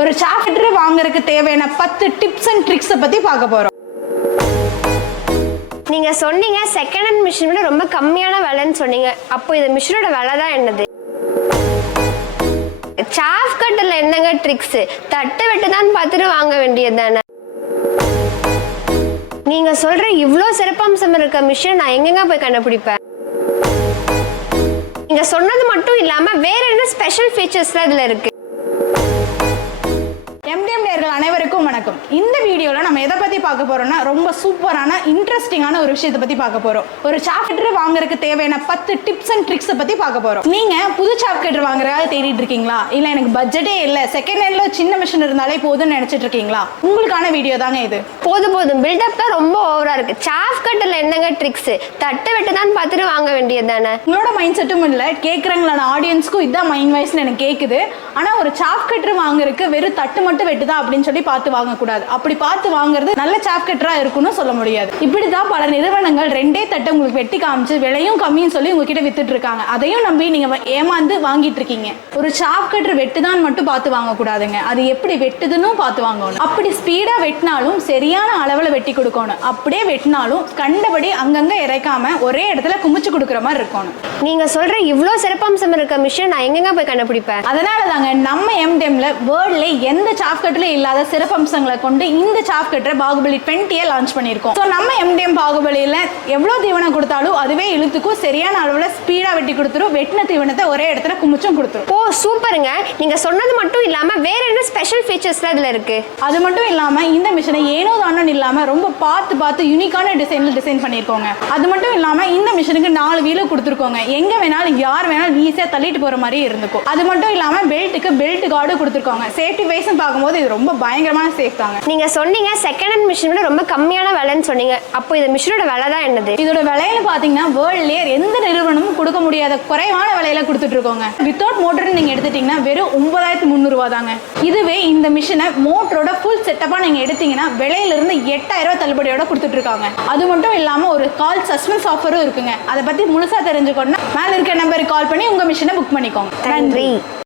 ஒரு சாஃப்ட்வேர் வாங்குறதுக்கு தேவையான 10 டிப்ஸ் அண்ட் ட்ரிக்ஸ் பத்தி பார்க்க போறோம். நீங்க சொன்னீங்க செகண்ட் ஹேண்ட் மிஷின் விட ரொம்ப கம்மியான விலைன்னு சொன்னீங்க. அப்போ இந்த மிஷினோட விலை தான் என்னது? சாஃப் கட்டர்ல என்னங்க ட்ரிக்ஸ்? தட்டு வெட்டு தான் பார்த்துட்டு வாங்க வேண்டியது தானே. நீங்க சொல்ற இவ்ளோ சிறப்பம்சம் இருக்க மிஷின் நான் எங்கெங்க போய் கண்டுபிடிப்பேன்? நீங்க சொன்னது மட்டும் இல்லாம வேற என்ன ஸ்பெஷல் ஃபீச்சர்ஸ்லாம் இதுல இருக்கு? MDM நேயர்கள் அனைவருக்கும் வணக்கம். இந்த வீடியோல நம்ம எதை பத்தி பார்க்க போறோம்னா ரொம்ப சூப்பரான இன்ட்ரெஸ்டிங்கான ஒரு விஷயத்தை பத்தி பார்க்க போறோம். ஒரு சாஃப்ட்வேர் வாங்குறதுக்கு தேவையான 10 டிப்ஸ் அண்ட் ட்ரிக்ஸ் பத்தி பார்க்க போறோம். நீங்க புது சாஃப்ட்வேர் வாங்குறதா தேடிட்டு இருக்கீங்களா? இல்ல எனக்கு பட்ஜெட்டே இல்ல செகண்ட் ஹேண்ட்ல சின்ன மிஷின் இருந்தாலே போதும்னு நினைச்சிட்டு இருக்கீங்களா? உங்களுக்கான வீடியோ தாங்க இது. போதும் பில்டப் தான் ரொம்ப ஓவரா இருக்கு. சாஃப் கட்டர்ல என்னங்க ட்ரிக்ஸ்? தட்டு வெட்டு தான் பார்த்துட்டு வாங்க வேண்டியது தானே. உங்களோட மைண்ட் செட்டும் இல்ல கேக்குறவங்களான ஆடியன்ஸ்க்கும் இதான் மைண்ட் வாய்ஸ்னு எனக்கு கேக்குது. ஆனா ஒரு சாஃப்ட் கட்டர் வாங்குறதுக்கு வெறும் தட்டு மட்டும் வெட்டுதா அப்படின்னு சொல்லி பார்த்து வாங்கக்கூடாது. அப்படி பார்த்து வாங்குறது நல்ல சாஃப்ட் கட்டரா இருக்குன்னு சொல்ல முடியாது. இப்படிதான் பல நிறுவனங்கள் ரெண்டே தட்டை உங்களுக்கு வெட்டி காமிச்சு விலையும் கம்மின்னு சொல்லி உங்ககிட்ட வித்துட்டு இருக்காங்க. அதையும் நம்பி நீங்க ஏமாந்து வாங்கிட்டு இருக்கீங்க. ஒரு சாஃப்ட் கட்டர் வெட்டுதான் மட்டும் பார்த்து வாங்கக்கூடாதுங்க. அது எப்படி வெட்டுதுன்னு பார்த்து வாங்கணும். அப்படி ஸ்பீடா வெட்டினாலும் சரியான அளவுல வெட்டி கொடுக்கணும். அப்படியே வெட்டினாலும் கண்டபடி அங்கங்க இறைக்காம ஒரே இடத்துல குமிச்சு கொடுக்குற மாதிரி இருக்கணும். நீங்க சொல்ற இவ்ளோ சிறப்பம்சம் இருக்க மிஷின் நான் எங்கெங்க போய் கண்டுபிடிப்பேன்? அதனால தாங்க நம்ம MDMல வேர்ல்ட்ல எந்த சாஃப்ட் கட்டர்ல இல்லாத சிறப்பம்சங்களை கொண்டு இந்த சாஃப்ட் கட்டரை பாகுபலி 20 லான்ச் பண்ணியிருக்கோம். ஸோ நம்ம MDM பாகுபலியில எவ்வளவு தீவனம் கொடுத்தாலும் அதுவே இழுத்துக்கும் சரியான அளவுல ஸ்பீடா வெட்டி கொடுத்துரும். வெட்டின தீவனத்தை ஒரே இடத்துல குமிச்சும் கொடுத்துரும். ஓ சூப்பருங்க. நீங்க சொன்னது மட்டும் இல்லாம வேற என்ன ஸ்பெஷல் ஃபீச்சர்ஸ்லாம் இதுல இருக்கு? அது மட்டும் இல்லாம இந்த மிஷினை ஏனோ தானோன்னு இல்லாம ரொம்ப பார்த்து யூனிக்கான டிசைன்ல டிசைன் பண்ணியிருக்கோங்க. அது மட்டும் இல்லாம இந்த மிஷினுக்கு 4 வீலும் கொடுத்துருக்கோங்க. எங்க வேணாலும் யார் வேணாலும் ஈஸியா தள்ளிட்டு போற மாதிரி இருந்துக்கும். அது மட்டும் இல்லாம பெல்ட்டுக்கு பெல்ட் கார்டு கொடுத்துருக்கோங்க. சேஃப்டி வைஸ்னு பார்க்கும்போது இது ரொம்ப பயங்கரமான சேஃப் தாங்க. நீங்க சொன்னீங்க செகண்ட் ஹேண்ட் மிஷின் விட ரொம்ப கம்மியான விலைன்னு சொன்னீங்க. அப்போ இந்த மிஷினோட விலை தான் என்னது? இதோட விலையில பாத்தீங்கன்னா வேர்ல்ட்லயே எந்த நிறுவனமும் கொடுக்க முடியாத குறைவான விலையில கொடுத்துட்டு இருக்கோங்க. வித்தவுட் மோட்டர் நீங்க எடுத்துட்டீங்கன்னா வெறும் 9300 ரூபாய் தாங்க. இதுவே இந்த மிஷினை மோட்டரோட ஃபுல் செட்டப்பா நீங்க எடுத்தீங்கன்னா விலையில இருந்து 8000 ரூபாய் தள்ளுபடியோட கொடுத்துட்டு இருக்காங்க. அது மட்டும் இல்லாம ஒரு கால் சஸ்பென்ஸ் ஆஃபரும் இருக்குங்க. அதை பத்தி முழுசா தெரிஞ்சுக்கணும்னா மேல இருக்க நம்பருக்கு கால் பண்ணி உங்க மிஷினை புக் பண்ணிக்கோங்க. நன்றி.